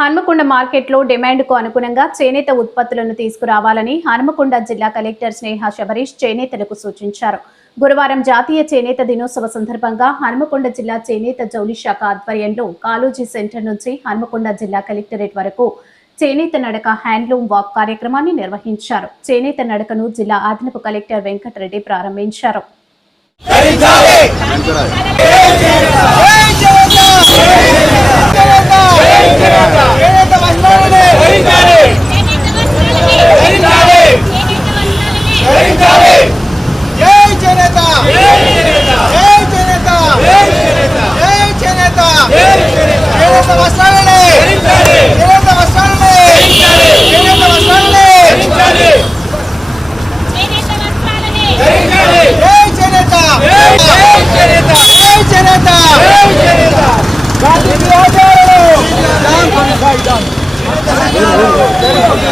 హన్మకొండ మార్కెట్లో డిమాండ్కు అనుగుణంగా చేనేత ఉత్పత్తులను తీసుకురావాలని హన్మకొండ జిల్లా కలెక్టర్ స్నేహ శబరీష్ చేనేతలకు సూచించారు. గురువారం జాతీయ చేనేత దినోత్సవ సందర్భంగా హన్మకొండ జిల్లా చేనేత జౌలి శాఖ ఆధ్వర్యంలో కాలోజీ సెంటర్ నుంచి హన్మకొండ జిల్లా కలెక్టరేట్ వరకు చేనేత నడక హ్యాండ్లూమ్ వాక్ కార్యక్రమాన్ని నిర్వహించారు. చేనేత నడకను జిల్లా అదనపు కలెక్టర్ వెంకటరెడ్డి ప్రారంభించారు.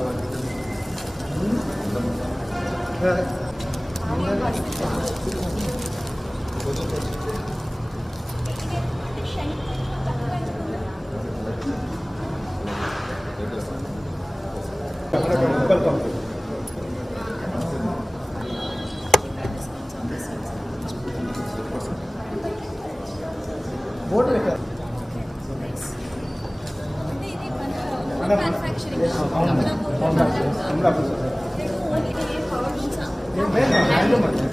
嗯，好的。好的。జై చేనేత జై చేనేత చేనేత వస్త్రాలనే చేనేత వస్త్రాలని ధరించాలి. చేనేత వస్త్రాలని ధరించాలి. చేనేత వస్త్రాలు కళా నైపుణ్యానికి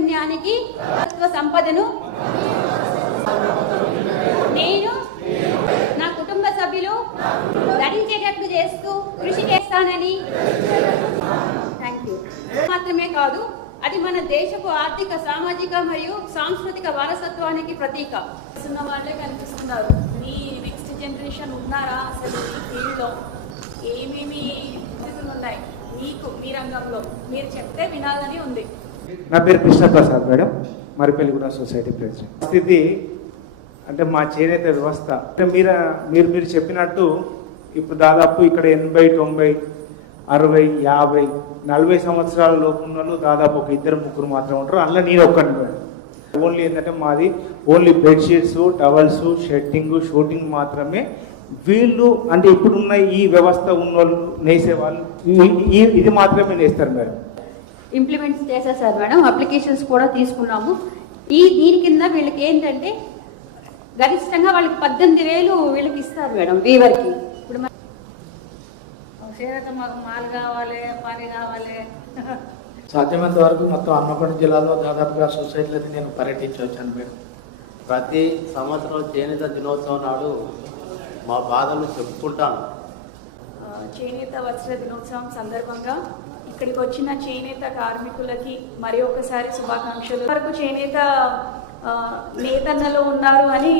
పుణ్యానికి సంపదను నేను నా కుటుంబ సభ్యులు ధరించేటట్లు చేస్తూ కృషి చేస్తానని. థ్యాంక్ యూ మాత్రమే కాదు అది మన దేశపు ఆర్థిక సామాజిక మరియు సాంస్కృతిక వారసత్వానికి ప్రతీక. వాళ్ళే కనిపిస్తున్నారు. మీ నెక్స్ట్ జనరేషన్ ఉన్నారా అసలు ఈ ఫీల్డ్లో ఏమేమి ఉన్నాయి? మీకు మీ రంగంలో. మీరు చెప్తే వినాలని ఉంది. నా పేరు Krishnaprasad madam. Maripalliguda society president. స్థితి అంటే మా చేనేత వ్యవస్థ. అంటే మీరు మీరు మీరు చెప్పినట్టు ఇప్పుడు దాదాపు ఇక్కడ ఎనభై తొంభై అరవై యాభై నలభై సంవత్సరాల లోపు దాదాపు ఒక ఇద్దరు ముగ్గురు మాత్రం ఉంటారు. అందులో నేను ఒక్కడిని మేడం. ఓన్లీ ఏంటంటే మాది only bedsheets towels shirting suiting మాత్రమే. వీళ్ళు అంటే ఇప్పుడున్న ఈ వ్యవస్థ ఉన్నోళ్ళు నేసే వాళ్ళు నేసేవాళ్ళు ఈ- ఇది మాత్రమే నేస్తారు మేడం. ఇంప్లిమెంట్ చేసేసారు మేడం అప్లికేషన్స్ కూడా తీసుకున్నాము. ఈ దీని కింద వీళ్ళకి ఏంటంటే గరిష్టంగా వాళ్ళకి పద్దెనిమిది వేలు వీళ్ళకి ఇస్తారు మేడం వీవర్కి. ఇప్పుడు మాకు మాలు కావాలి పని కావాలి. సాధ్యమైనంత వరకు మొత్తం హన్మకొండ జిల్లాలో దాదాపుగా సొసైటీలకి నేను పర్యటించి వచ్చాను మేడం. ప్రతి సంవత్సరం చేనేత దినోత్సవం నాడు మా బాధలు చెప్పుకుంటాను. చేనేత వస్త్ర దినోత్సవం సందర్భంగా ఇక్కడికి వచ్చిన చేనేత కార్మికులకి మరి ఒకసారి శుభాకాంక్షలు. వరకు చేనేత నేతన్నలో ఉన్నారు అని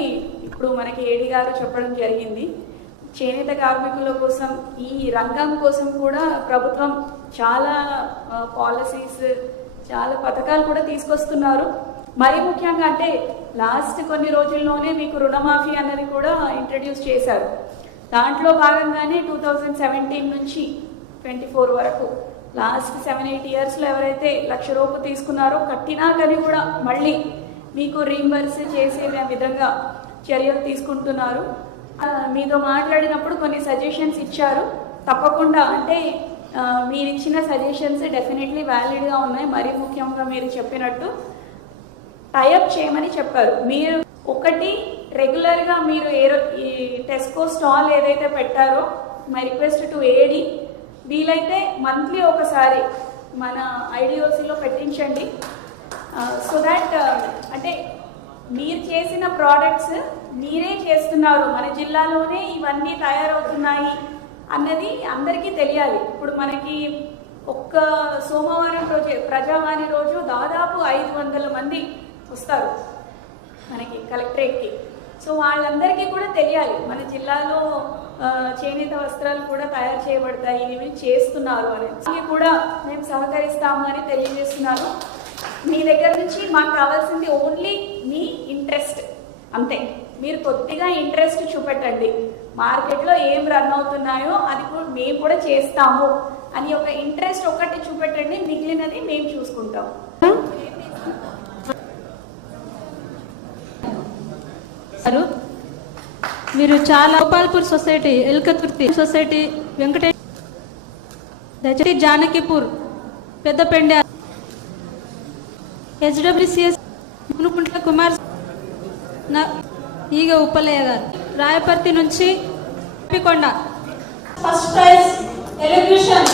ఇప్పుడు మనకి ఏడి గారు చెప్పడం జరిగింది. చేనేత కార్మికుల కోసం ఈ రంగం కోసం కూడా ప్రభుత్వం చాలా పాలసీస్ చాలా పథకాలు కూడా తీసుకొస్తున్నారు. మరీ ముఖ్యంగా అంటే లాస్ట్ కొన్ని రోజుల్లోనే మీకు రుణమాఫీ అన్నది కూడా ఇంట్రడ్యూస్ చేశారు. దాంట్లో భాగంగానే టూ థౌజండ్ సెవెంటీన్ నుంచి ట్వంటీ ఫోర్ వరకు లాస్ట్ సెవెన్ ఎయిట్ ఇయర్స్లో ఎవరైతే లక్ష రూపాయలు తీసుకున్నారో కట్టినా కానీ కూడా మళ్ళీ మీకు రీంబర్స్ చేసే విధంగా చర్యలు తీసుకుంటున్నారు. మీతో మాట్లాడినప్పుడు కొన్ని సజెషన్స్ ఇచ్చారు. తప్పకుండా అంటే మీరు ఇచ్చిన సజెషన్స్ డెఫినెట్లీ వ్యాలిడ్గా ఉన్నాయి. మరీ ముఖ్యంగా మీరు చెప్పినట్టు టైప్ చేయమని చెప్పారు. మీరు ఒకటి రెగ్యులర్గా మీరు ఏ ఈ టెస్కో స్టాల్ ఏదైతే పెట్టారో మై రిక్వెస్ట్ టు ఏడి వీలైతే మంత్లీ ఒకసారి మన ఐడిఓసీలో పెట్టించండి. Uh, సో దాట్ uh, అంటే మీరు చేసిన ప్రోడక్ట్స్ మీరే చేస్తున్నారు. మన జిల్లాలోనే ఇవన్నీ తయారవుతున్నాయి అన్నది అందరికీ తెలియాలి. ఇప్పుడు మనకి ఒక్క సోమవారం రోజు ప్రజావాణి రోజు దాదాపు ఐదు వందల మంది వస్తారు మనకి కలెక్టరేట్కి. సో వాళ్ళందరికీ కూడా తెలియాలి. మన జిల్లాలో చేనేత వస్త్రాలు కూడా తయారు చేయబడతాయి. ఇవి చేస్తున్నారు అని. కూడా మేము సహకరిస్తాము అని తెలియజేస్తున్నాను. మీ దగ్గర నుంచి మాకు కావాల్సింది ఓన్లీ మీ ఇంట్రెస్ట్ అంతే. మీరు కొద్దిగా ఇంట్రెస్ట్ చూపెట్టండి. మార్కెట్లో ఏం రన్ అవుతున్నాయో అది కూడా మేము కూడా చేస్తాము అని ఒక ఇంట్రెస్ట్ ఒకటి చూపెట్టండి. మిగిలినది మేము చూసుకుంటాం. గారు మీరు చాలా గోపాల్పూర్ సొసైటీ ఎల్కతుర్తి సొసైటీ వెంకటేష్ దయచేసి జానకిపూర్ పెద్దపెండ హెచ్డబ్ల్యూసిఎస్ మునుకుంట కుమార్ ఈగ ఉప్పలయ్య గారు. రాయపర్తి నుంచి కొండ. First prize elocution